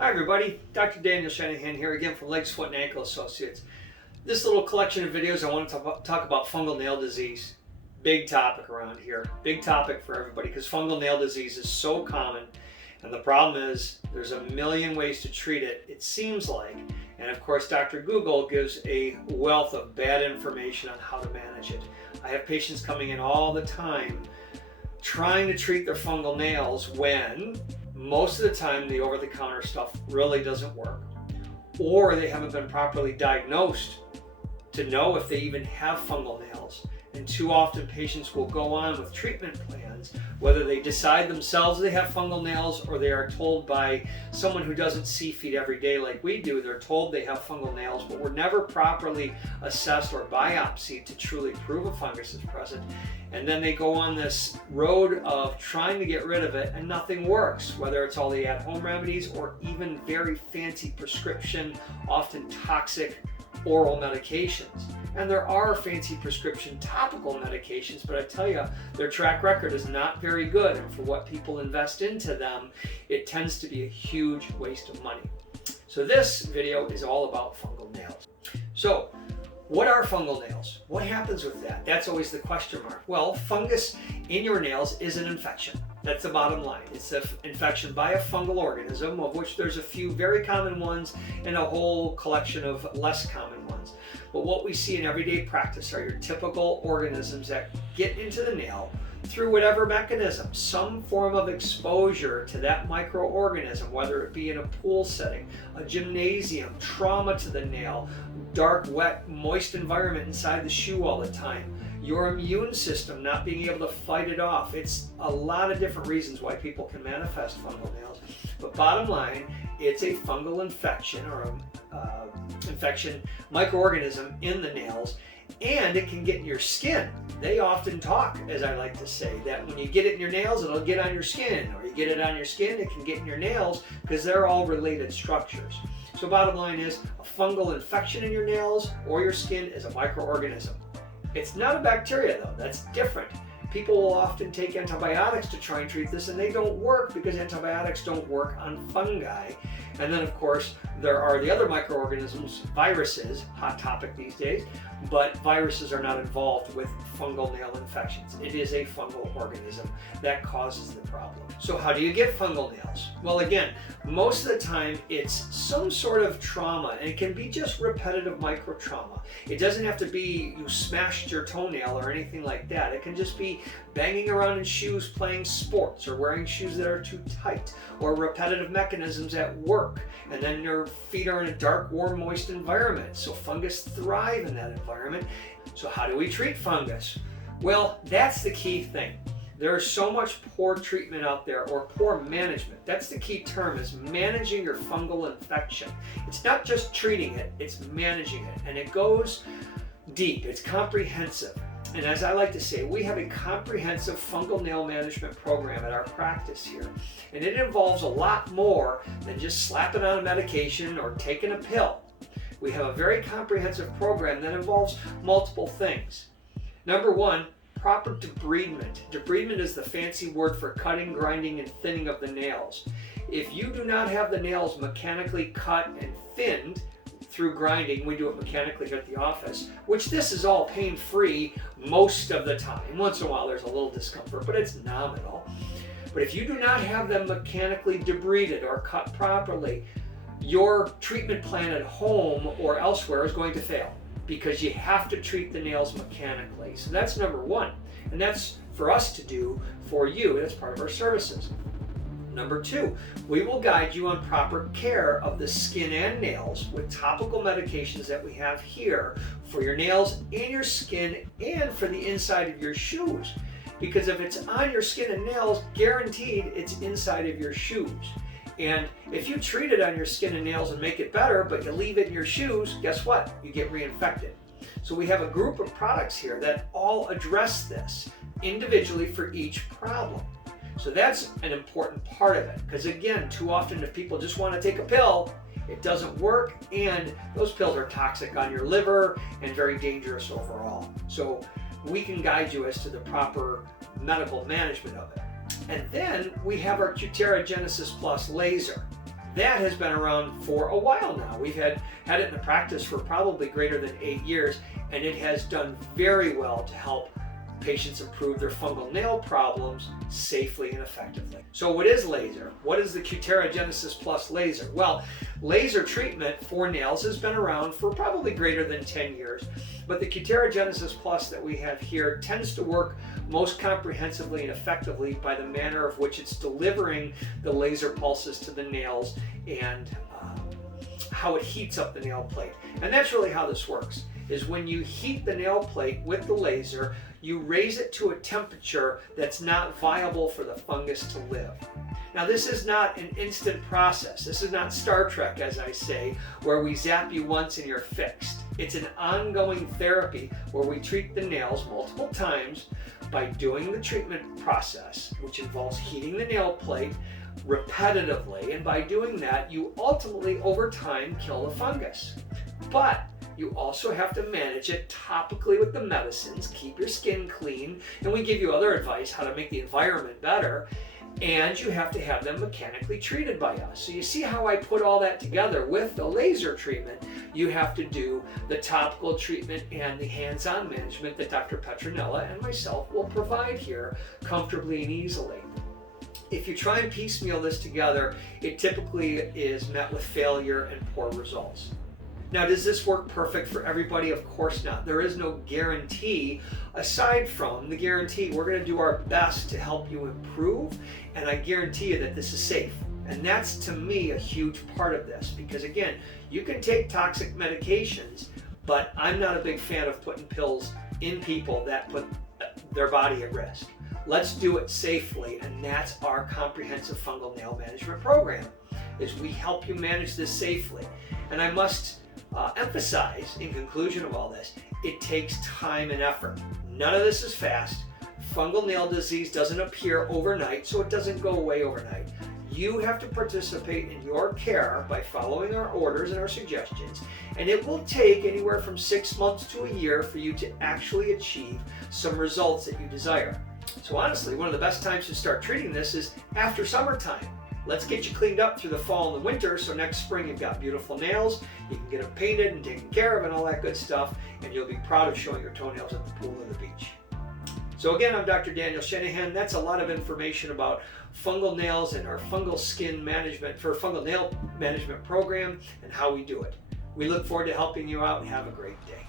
Hi everybody, Dr. Daniel Shanahan here again from Legs, Foot and Ankle Associates. This little collection of videos I want to talk about fungal nail disease. Big topic around here, big topic for everybody because fungal nail disease is so common, and the problem is there's a million ways to treat it, it seems like, and of course Dr. Google gives a wealth of bad information on how to manage it. I have patients coming in all the time trying to treat their fungal nails when most of the time the over-the-counter stuff really doesn't work, or they haven't been properly diagnosed to know if they even have fungal nails. And too often patients will go on with treatment plans, whether they decide themselves they have fungal nails or they are told by someone who doesn't see feet every day like we do. They're told they have fungal nails, but were never properly assessed or biopsied to truly prove a fungus is present. And then they go on this road of trying to get rid of it and nothing works, whether it's all the at-home remedies or even very fancy prescription, often toxic oral medications. And there are fancy prescription topical medications, but I tell you, their track record is not very good, and for what people invest into them, it tends to be a huge waste of money. So this video is all about fungal nails. So what are fungal nails? What happens with that? That's always the question mark. Well, fungus in your nails is an infection. That's the bottom line. It's an infection by a fungal organism, of which there's a few very common ones and a whole collection of less common ones. But what we see in everyday practice are your typical organisms that get into the nail through whatever mechanism, some form of exposure to that microorganism, whether it be in a pool setting, a gymnasium, trauma to the nail, dark, wet, moist environment inside the shoe all the time, your immune system not being able to fight it off. It's a lot of different reasons why people can manifest fungal nails. But bottom line, it's a fungal infection or an infection microorganism in the nails, and it can get in your skin. They often talk, as I like to say, that when you get it in your nails, it'll get on your skin, or you get it on your skin, it can get in your nails, because they're all related structures. So bottom line is, a fungal infection in your nails or your skin is a microorganism. It's not a bacteria though, that's different. People will often take antibiotics to try and treat this, and they don't work because antibiotics don't work on fungi. And then of course there are the other microorganisms, viruses, hot topic these days, but viruses are not involved with fungal nail infections. It is a fungal organism that causes the problem. So how do you get fungal nails? Well, again, most of the time it's some sort of trauma, and it can be just repetitive micro trauma. It doesn't have to be you smashed your toenail or anything like that. It can just be banging around in shoes playing sports, or wearing shoes that are too tight, or repetitive mechanisms at work, and then your feet are in a dark, warm, moist environment, so fungus thrive in that environment. So how do we treat fungus? Well, that's the key thing. There is so much poor treatment out there, or poor management. That's the key term, is managing your fungal infection. It's not just treating it, it's managing it, and it goes deep, it's comprehensive. And as I like to say, we have a comprehensive fungal nail management program at our practice here. And it involves a lot more than just slapping on a medication or taking a pill. We have a very comprehensive program that involves multiple things. Number one, proper debridement. Debridement is the fancy word for cutting, grinding, and thinning of the nails. If you do not have the nails mechanically cut and thinned, through grinding, we do it mechanically here at the office, which this is all pain-free most of the time. Once in a while there's a little discomfort, but it's nominal. But if you do not have them mechanically debrided or cut properly, your treatment plan at home or elsewhere is going to fail, because you have to treat the nails mechanically. So that's number one, and that's for us to do for you. That's part of our services. Number two, we will guide you on proper care of the skin and nails with topical medications that we have here for your nails and your skin and for the inside of your shoes. Because if it's on your skin and nails, guaranteed it's inside of your shoes. And if you treat it on your skin and nails and make it better, but you leave it in your shoes, guess what? You get reinfected. So we have a group of products here that all address this individually for each problem. So that's an important part of it, because again, too often if people just want to take a pill, it doesn't work, and those pills are toxic on your liver and very dangerous overall. So we can guide you as to the proper medical management of it. And then we have our Cutera Genesis Plus laser. That has been around for a while now. We've had it in the practice for probably greater than 8 years, and it has done very well to help patients improve their fungal nail problems safely and effectively. So what is laser? What is the Cutera Genesis Plus laser? Well, laser treatment for nails has been around for probably greater than 10 years, but the Cutera Genesis Plus that we have here tends to work most comprehensively and effectively by the manner of which it's delivering the laser pulses to the nails and how it heats up the nail plate. And that's really how this works, is when you heat the nail plate with the laser, you raise it to a temperature that's not viable for the fungus to live. Now, this is not an instant process. This is not Star Trek, as I say, where we zap you once and you're fixed. It's an ongoing therapy where we treat the nails multiple times by doing the treatment process, which involves heating the nail plate repetitively, and by doing that, you ultimately, over time, kill the fungus. But you also have to manage it topically with the medicines, keep your skin clean, and we give you other advice how to make the environment better, and you have to have them mechanically treated by us. So you see how I put all that together with the laser treatment. You have to do the topical treatment and the hands-on management that Dr. Petronella and myself will provide here comfortably and easily. If you try and piecemeal this together, it typically is met with failure and poor results. Now, does this work perfect for everybody? Of course not. There is no guarantee. Aside from the guarantee, we're going to do our best to help you improve, and I guarantee you that this is safe. And that's, to me, a huge part of this, because again, you can take toxic medications, but I'm not a big fan of putting pills in people that put their body at risk. Let's do it safely, and that's our comprehensive fungal nail management program, is we help you manage this safely. And I must emphasize, in conclusion of all this, it takes time and effort. None of this is fast. Fungal nail disease doesn't appear overnight, so it doesn't go away overnight. You have to participate in your care by following our orders and our suggestions, and it will take anywhere from 6 months to a year for you to actually achieve some results that you desire. So honestly, one of the best times to start treating this is after summertime. Let's get you cleaned up through the fall and the winter, so next spring you've got beautiful nails, you can get them painted and taken care of and all that good stuff, and you'll be proud of showing your toenails at the pool or the beach. So again, I'm Dr. Daniel Shanahan. That's a lot of information about fungal nails and our fungal skin management for fungal nail management program and how we do it. We look forward to helping you out, and have a great day.